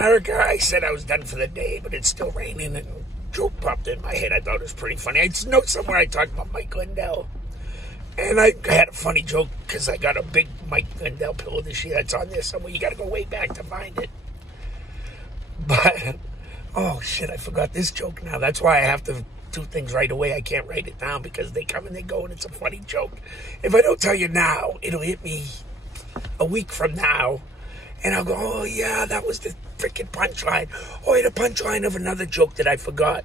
America. I said I was done for the day, but it's still raining, and a joke popped in my head. I thought it was pretty funny. I just know somewhere I talked about Mike Lindell, and I had a funny joke because I got a big Mike Lindell pillow this year that's on there somewhere. You got to go way back to find it. But, oh shit, I forgot this joke now. That's why I have to do things right away. I can't write it down because they come and they go, and it's a funny joke. If I don't tell you now, it'll hit me a week from now, and I'll go, oh yeah, that was the freaking punchline. Oh, I had a punchline of another joke that I forgot.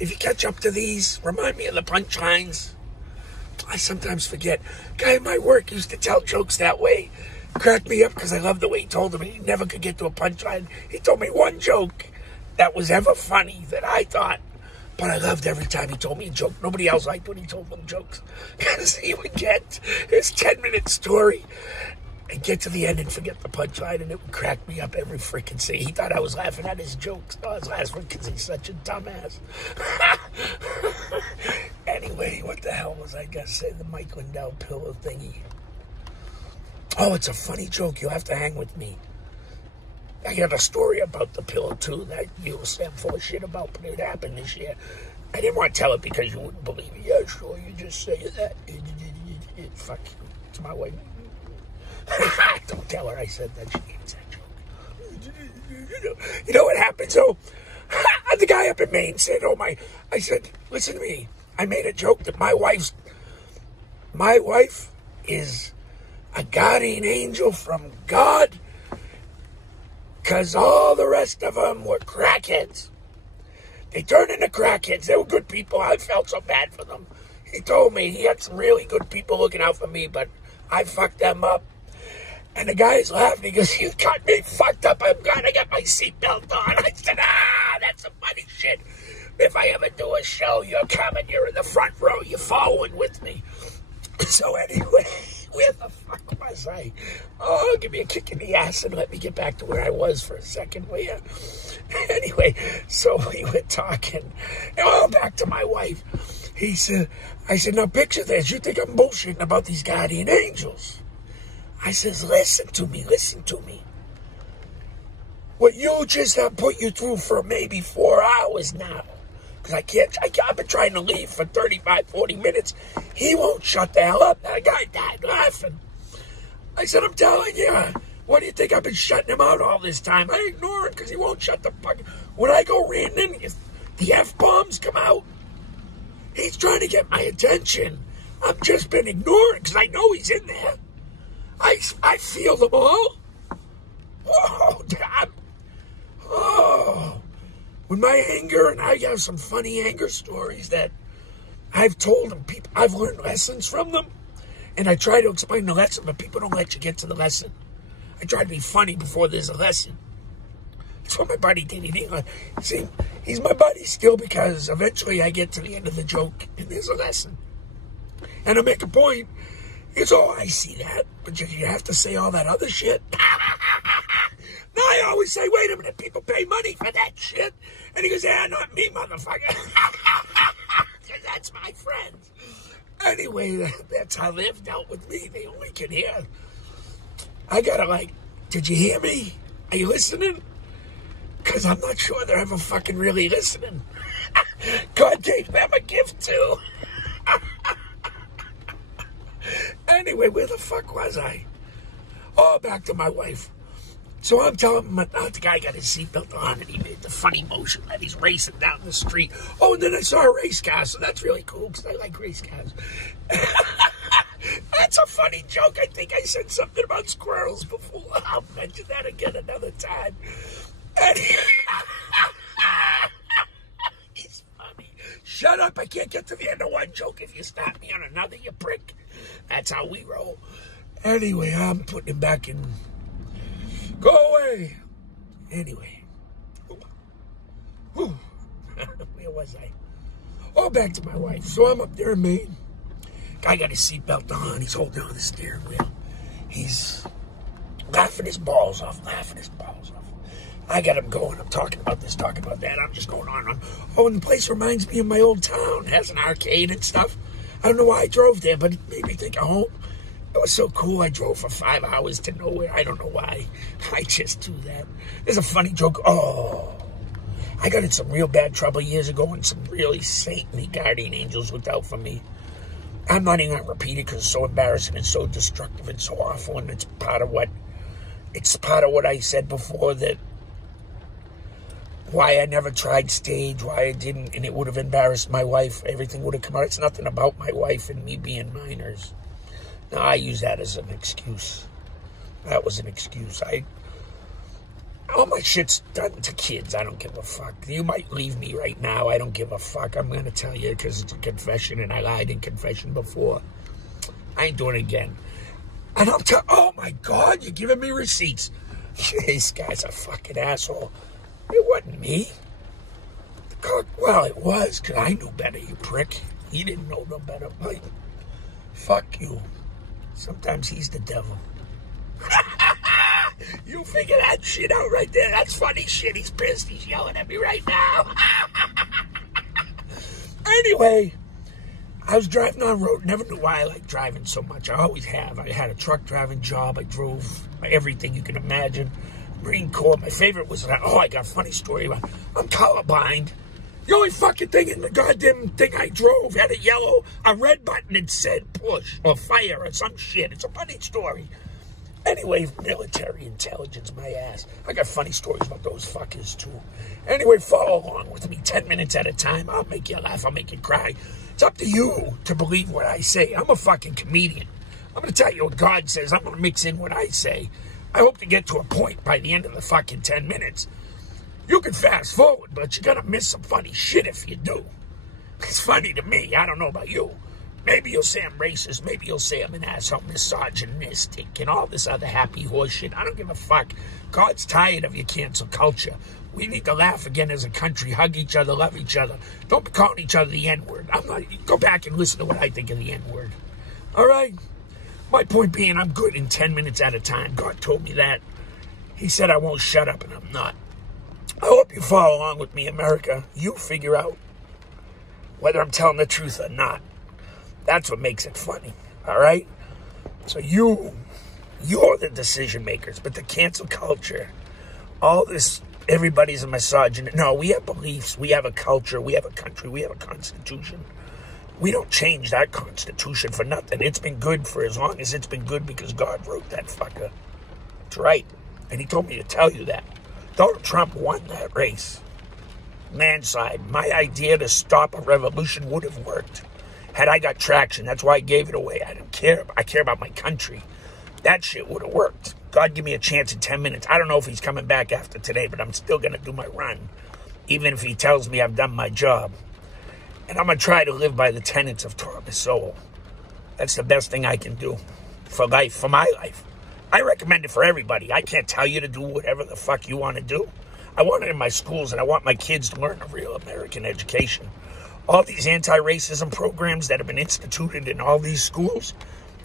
If you catch up to these, remind me of the punchlines. I sometimes forget. Guy at my work used to tell jokes that way. Cracked me up because I loved the way he told them. He never could get to a punchline. He told me one joke that was ever funny that I thought, but I loved every time he told me a joke. Nobody else liked when he told them jokes because he would get his 10-minute story and get to the end and forget the punchline, and it would crack me up every freaking scene. He thought I was laughing at his jokes. I was laughing because he's such a dumbass. Anyway, what the hell was I going to say? The Mike Lindell pillow thingy. Oh, it's a funny joke. You'll have to hang with me. I got a story about the pillow, too, that you'll say I'm full of shit about, but it happened this year. I didn't want to tell it because you wouldn't believe it. Yeah, sure, you just say that. Fuck you. It's my wife. Don't tell her I said that. She hates that joke. You know what happened? So, the guy up in Maine said, I said, listen to me. I made a joke that my wife is a guardian angel from God because all the rest of them were crackheads. They turned into crackheads. They were good people. I felt so bad for them. He told me he had some really good people looking out for me, but I fucked them up. And the guy's laughing. He goes, you got me fucked up. I'm glad I got my seatbelt on. I said, that's some funny shit. If I ever do a show, you're coming. You're in the front row. You're following with me. So anyway, where the fuck was I? Oh, give me a kick in the ass and let me get back to where I was for a second, will you? Anyway, so we were talking. Oh, back to my wife. I said, now picture this. You think I'm bullshitting about these guardian angels. I says, listen to me. What you just have put you through for maybe 4 hours now. Because I've been trying to leave for 35, 40 minutes. He won't shut the hell up. That guy died laughing. I said, I'm telling you, what do you think I've been shutting him out all this time? I ignore him because he won't shut the fuck. When I go ranting, if the F-bombs come out, he's trying to get my attention. I've just been ignoring because I know he's in there. I feel them all. Whoa, damn. Oh. With my anger, and I have some funny anger stories that I've told them. People, I've learned lessons from them, and I try to explain the lesson, but people don't let you get to the lesson. I try to be funny before there's a lesson. That's what my buddy did. See, he's my buddy still because eventually I get to the end of the joke, and there's a lesson. And I make a point. It's I see that, but you have to say all that other shit. Now I always say, wait a minute, people pay money for that shit. And he goes, yeah, not me, motherfucker. Because that's my friend. Anyway, that's how they've dealt with me. They only can hear. I gotta did you hear me? Are you listening? Because I'm not sure they're ever fucking really listening. God gave them a gift too. Anyway, where the fuck was I? Oh, back to my wife. So I'm telling him, the guy got his seatbelt on, and he made the funny motion that he's racing down the street. Oh, and then I saw a race car, so that's really cool, because I like race cars. That's a funny joke. I think I said something about squirrels before. I'll mention that again another time. And he's funny. Shut up, I can't get to the end of one joke if you stop me on another, you prick. That's how we roll. Anyway, I'm putting him back in. Go away. Anyway. Where was I? Oh, back to my wife. So I'm up there in Maine. Guy got his seatbelt on. He's holding on the steering wheel. He's laughing his balls off. I got him going. I'm talking about this, talking about that. I'm just going on. Oh, and the place reminds me of my old town. It has an arcade and stuff. I don't know why I drove there, but it made me think of home. It was so cool. I drove for 5 hours to nowhere. I don't know why. I just do that. There's a funny joke. Oh, I got in some real bad trouble years ago, and some really saintly guardian angels looked out for me. I'm not even going to repeat it because it's so embarrassing and so destructive and so awful, and it's part of what I said before, that why I never tried stage, why I didn't, and it would have embarrassed my wife. Everything would have come out. It's nothing about my wife and me being minors. No, I use that as an excuse. That was an excuse. All my shit's done to kids. I don't give a fuck. You might leave me right now. I don't give a fuck. I'm going to tell you because it's a confession, and I lied in confession before. I ain't doing it again. And I'll tell, oh my God, you're giving me receipts. This guy's a fucking asshole. It wasn't me. Well, it was, because I knew better, you prick. He didn't know no better. Like, fuck you. Sometimes he's the devil. You figure that shit out right there. That's funny shit. He's pissed. He's yelling at me right now. Anyway, I was driving on the road. Never knew why I like driving so much. I always have. I had a truck driving job. I drove everything you can imagine. Marine Corps. My favorite was, I got a funny story about, I'm colorblind. The only fucking thing in the goddamn thing I drove had a red button that said push or fire or some shit. It's a funny story. Anyway, military intelligence, my ass. I got funny stories about those fuckers, too. Anyway, follow along with me 10 minutes at a time. I'll make you laugh. I'll make you cry. It's up to you to believe what I say. I'm a fucking comedian. I'm going to tell you what God says. I'm going to mix in what I say. I hope to get to a point by the end of the fucking 10 minutes. You can fast forward, but you're going to miss some funny shit if you do. It's funny to me. I don't know about you. Maybe you'll say I'm racist. Maybe you'll say I'm an asshole, misogynistic, and all this other happy horse shit. I don't give a fuck. God's tired of your cancel culture. We need to laugh again as a country, hug each other, love each other. Don't be calling each other the N-word. Go back and listen to what I think of the N-word. All right? My point being, I'm good in 10 minutes at a time. God told me that. He said I won't shut up, and I'm not. I hope you follow along with me, America. You figure out whether I'm telling the truth or not. That's what makes it funny, all right? So you're the decision makers, but the cancel culture, all this, everybody's a misogynist. No, we have beliefs, we have a culture, we have a country, we have a constitution. We don't change that constitution for nothing. It's been good for as long as it's been good because God wrote that fucker. That's right. And he told me to tell you that. Donald Trump won that race. Landslide. My idea to stop a revolution would have worked had I got traction. That's why I gave it away. I don't care. I care about my country. That shit would have worked. God give me a chance in 10 minutes. I don't know if he's coming back after today, but I'm still going to do my run, even if he tells me I've done my job. And I'm going to try to live by the tenets of Thomas Sowell. That's the best thing I can do for life, for my life. I recommend it for everybody. I can't tell you to do whatever the fuck you want to do. I want it in my schools, and I want my kids to learn a real American education. All these anti-racism programs that have been instituted in all these schools,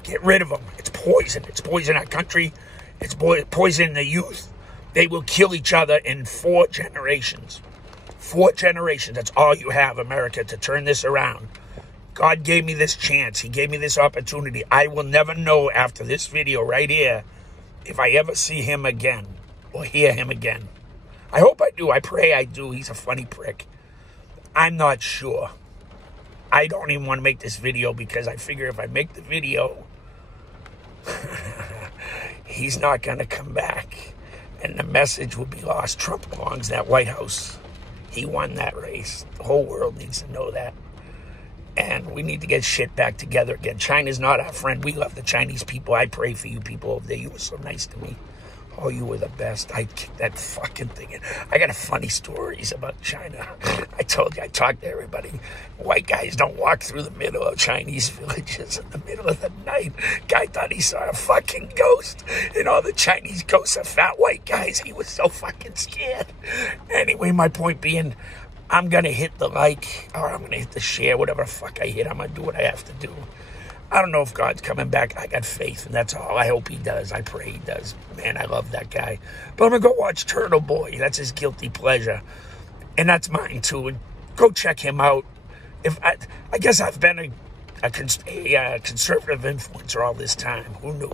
get rid of them. It's poison. It's poison our country. It's poison the youth. They will kill each other in 4 generations. 4 generations. That's all you have, America, to turn this around. God gave me this chance. He gave me this opportunity. I will never know after this video right here if I ever see him again or hear him again. I hope I do. I pray I do. He's a funny prick. I'm not sure. I don't even want to make this video because I figure if I make the video, he's not going to come back. And the message will be lost. Trump belongs in that White House. He won that race. The whole world needs to know that. And we need to get shit back together again. China's not our friend. We love the Chinese people. I pray for you people over there. You were so nice to me. Oh, you were the best. I kicked that fucking thing in. I got funny stories about China. I told you, I talked to everybody. White guys don't walk through the middle of Chinese villages in the middle of the night. Guy thought he saw a fucking ghost. And all the Chinese ghosts are fat white guys. He was so fucking scared. Anyway, my point being, I'm going to hit the like, or I'm going to hit the share, whatever the fuck I hit. I'm going to do what I have to do. I don't know if God's coming back. I got faith, and that's all. I hope he does. I pray he does. Man, I love that guy. But I'm going to go watch Turtle Boy. That's his guilty pleasure. And that's mine, too. And go check him out. I guess I've been a conservative influencer all this time. Who knew?